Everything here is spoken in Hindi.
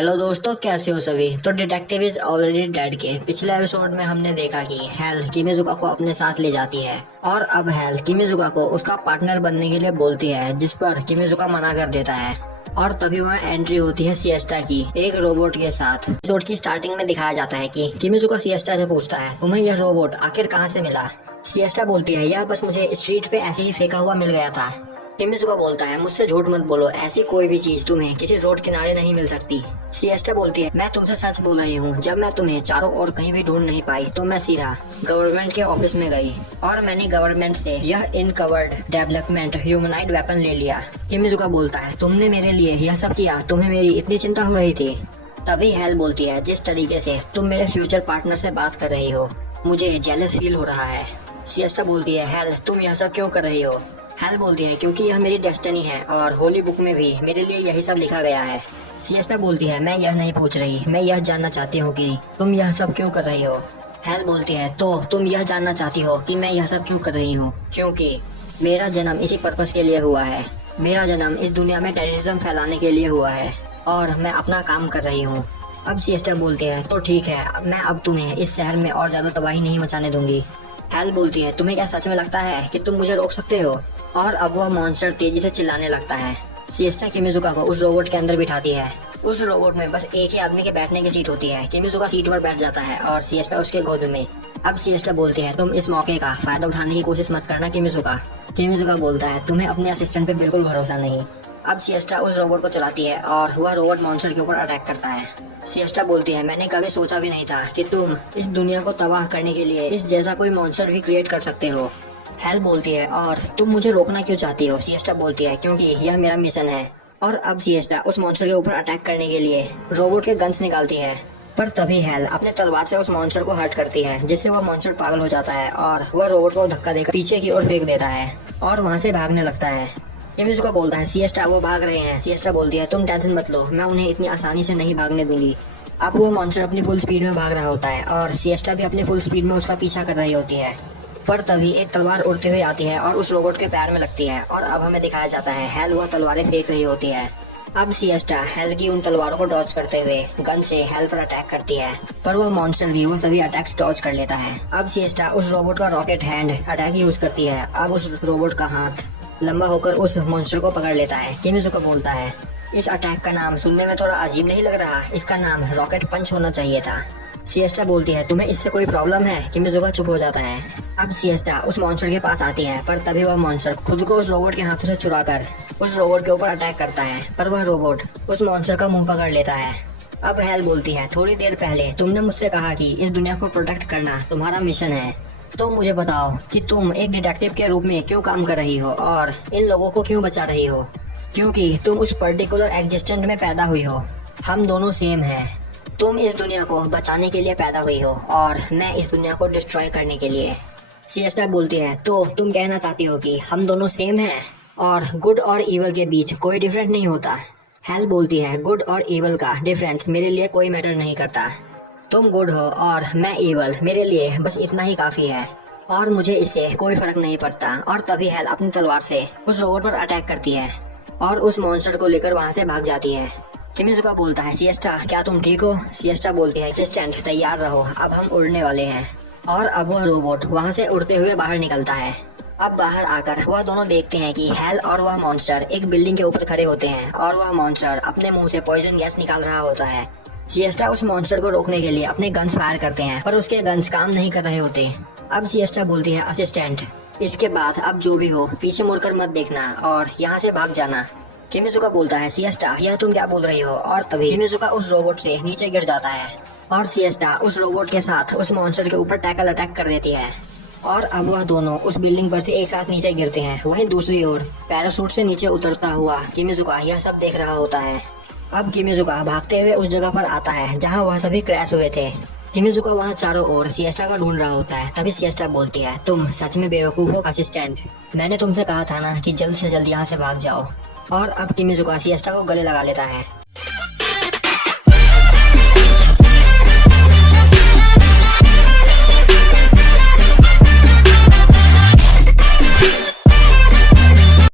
हेलो दोस्तों, कैसे हो सभी। तो डिटेक्टिव इज ऑलरेडी डेड के पिछले एपिसोड में हमने देखा कि हेल किमिजुका को अपने साथ ले जाती है और अब हेल किमिजुका को उसका पार्टनर बनने के लिए बोलती है, जिस पर किमिजुका मना कर देता है। और तभी वहाँ एंट्री होती है सिएस्टा की एक रोबोट के साथ। एपिसोड की स्टार्टिंग में दिखाया जाता है कि किमिजुका सिएस्टा से पूछता है, तुम्हें यह रोबोट आखिर कहाँ से मिला। सिएस्टा बोलती है, यह बस मुझे स्ट्रीट पे ऐसे ही फेंका हुआ मिल गया था। किमिजुका बोलता है, मुझसे झूठ मत बोलो, ऐसी कोई भी चीज तुम्हें किसी रोड किनारे नहीं मिल सकती। सिएस्टा बोलती है, मैं तुमसे सच बोल रही हूँ, जब मैं तुम्हें चारों ओर कहीं भी ढूंढ नहीं पाई तो मैं सीधा गवर्नमेंट के ऑफिस में गई और मैंने गवर्नमेंट से यह इनकवर्ड डेवलपमेंट ह्यूमनाइड वेपन ले लिया। किमिजुका बोलता है, तुमने मेरे लिए यह सब किया, तुम्हें मेरी इतनी चिंता हो रही थी। तभी हेल बोलती है, जिस तरीके से तुम मेरे फ्यूचर पार्टनर से बात कर रही हो मुझे जेलस फील हो रहा है। सिएस्टा बोलती है, हेल तुम यह सब क्यों कर रही हो। हेल बोलती है, क्योंकि यह मेरी डेस्टिनी है और होली बुक में भी मेरे लिए यही सब लिखा गया है। सिएस्टा बोलती है, मैं यह नहीं पूछ रही, मैं यह जानना चाहती हूँ कि तुम यह सब क्यों कर रही हो। हेल बोलती है, तो तुम यह जानना चाहती हो कि मैं यह सब क्यों कर रही हूँ, क्योंकि मेरा जन्म इसी पर्पस के लिए हुआ है। मेरा जन्म इस दुनिया में टेररिज्म फैलाने के लिए हुआ है और मैं अपना काम कर रही हूँ। अब सिएस्टा बोलती है, तो ठीक है, मैं अब तुम्हें इस शहर में और ज्यादा तबाही नहीं मचाने दूंगी। हेल बोलती है, तुम्हें क्या सच में लगता है कि तुम मुझे रोक सकते हो। और अब वह मॉन्स्टर तेजी से चिल्लाने लगता है। सिएस्टा किमिजुका को उस रोबोट के अंदर बिठाती है। उस रोबोट में बस एक ही आदमी के बैठने की सीट होती है। किमिजुका सीट पर बैठ जाता है और सिएस्टा उसके गोद में। अब सिएस्टा बोलती है, तुम इस मौके का फायदा उठाने की कोशिश मत करना किमिजुका। किमिजुका बोलता है, तुम्हें अपने असिस्टेंट पे बिल्कुल भरोसा नहीं। अब सिएस्टा उस रोबोट को चलाती है और वह रोबोट मॉन्स्टर के ऊपर अटैक करता है। सिएस्टा बोलती है, मैंने कभी सोचा भी नहीं था कि तुम इस दुनिया को तबाह करने के लिए इस जैसा कोई मॉन्स्टर भी क्रिएट कर सकते हो। हेल बोलती है, और तुम मुझे रोकना क्यों चाहती हो। सिएस्टा बोलती है, क्योंकि यह मेरा मिशन है। और अब सिएस्टा उस मॉन्स्टर के ऊपर अटैक करने के लिए रोबोट के गन्स निकालती है, पर तभी हेल अपने तलवार से उस मॉन्स्टर को हर्ट करती है, जिससे वह मॉन्स्टर पागल हो जाता है और वह रोबोट को धक्का देकर पीछे की ओर फेंक देता है और वहाँ से भागने लगता है। किमिजुका बोलता है, सिएस्टा वो भाग रहे हैं। सिएस्टा बोलती है, तुम टेंशन मत लो, मैं उन्हें इतनी आसानी से नहीं भागने दूंगी। अब वो मॉन्स्टर अपनी फुल स्पीड में भाग रहा होता है और सिएस्टा भी अपनी फुल स्पीड में उसका पीछा कर रही होती है। पर तभी एक तलवार उड़ते हुए आती है और उस रोबोट के पैर में लगती है और अब हमें दिखाया जाता है हेल वह तलवारें फेंक रही होती है। अब सिएस्टा हेल की उन तलवारों को डॉज करते हुए गन से हेल पर अटैक करती है, पर वह मॉन्स्टर भी वो सभी अटैक्स डॉज कर लेता है। अब सिएस्टा उस रोबोट का रॉकेट हैंड अटैक यूज करती है। अब उस रोबोट का हाथ लंबा होकर उस मॉन्स्टर को पकड़ लेता है। किमिजुका बोलता है, इस अटैक का नाम सुनने में थोड़ा अजीब नहीं लग रहा, इसका नाम रॉकेट पंच होना चाहिए था। सिएस्टा बोलती है, तुम्हें इससे कोई प्रॉब्लम है। किमिजुका चुप हो जाता है। अब सिएस्टा उस मॉन्स्टर के पास आती है, पर तभी वह मॉन्स्टर खुद को उस रोबोट के हाथों से चुराकर उस रोबोट के ऊपर अटैक करता है, पर वह रोबोट उस मॉन्स्टर का मुंह पकड़ लेता है। अब हेल बोलती है, थोड़ी देर पहले तुमने मुझसे कहा कि इस दुनिया को प्रोटेक्ट करना तुम्हारा मिशन है, तो मुझे बताओ कि तुम एक डिटेक्टिव के रूप में क्यों काम कर रही हो और इन लोगों को क्यों बचा रही हो। क्योंकि तुम उस पर्टिकुलर एग्जिस्टेंट में पैदा हुई हो, हम दोनों सेम हैं। तुम इस दुनिया को बचाने के लिए पैदा हुई हो और मैं इस दुनिया को डिस्ट्रॉय करने के लिए। सिएस्टा बोलती है, तो तुम कहना चाहती हो कि हम दोनों सेम हैं और गुड और इवल के बीच कोई डिफरेंस नहीं होता। हेल बोलती है, गुड और इवल का डिफरेंस मेरे लिए कोई मैटर नहीं करता। तुम गुड हो और मैं इवल, मेरे लिए बस इतना ही काफी है और मुझे इससे कोई फर्क नहीं पड़ता। और तभी हेल अपनी तलवार से उस रोबोट पर अटैक करती है और उस मॉन्स्टर को लेकर वहाँ से भाग जाती है। किमिजुका बोलता है, सिएस्टा क्या तुम ठीक हो। सिएस्टा बोलती है, असिस्टेंट तैयार रहो, अब हम उड़ने वाले हैं। और अब वह रोबोट वहाँ से उड़ते हुए बाहर निकलता है। अब बाहर आकर वह दोनों देखते हैं कि हेल और वह मॉन्स्टर एक बिल्डिंग के ऊपर खड़े होते हैं और वह मॉन्स्टर अपने मुंह से पॉइजन गैस निकाल रहा होता है। सिएस्टा उस मॉन्स्टर को रोकने के लिए अपने गन्स फायर करते हैं, पर उसके गन्स काम नहीं कर रहे होते। अब सिएस्टा बोलती है, असिस्टेंट इसके बाद अब जो भी हो पीछे मुड़कर मत देखना और यहाँ से भाग जाना। किमिजुका बोलता है, सिएस्टा यह तुम क्या बोल रही हो। और तभी किमिजुका उस रोबोट से नीचे गिर जाता है और सिएस्टा उस रोबोट के साथ उस मॉन्स्टर के ऊपर टैकल अटैक कर देती है और अब वह दोनों उस बिल्डिंग पर से एक साथ नीचे गिरते हैं। वहीं दूसरी ओर पैराशूट से नीचे उतरता हुआ किमिजुका यह सब देख रहा होता है। अब किमिजुका भागते हुए उस जगह पर आता है जहाँ वह सभी क्रैश हुए थे। किमिजुका वहाँ चारों ओर सिएस्टा का ढूंढ रहा होता है। तभी सिएस्टा बोलती है, तुम सच में बेवकूफ हो असिस्टेंट, मैंने तुमसे कहा था ना कि जल्द से जल्द यहाँ से भाग जाओ। और अब किमिजुका सिएस्टा को गले लगा लेता है।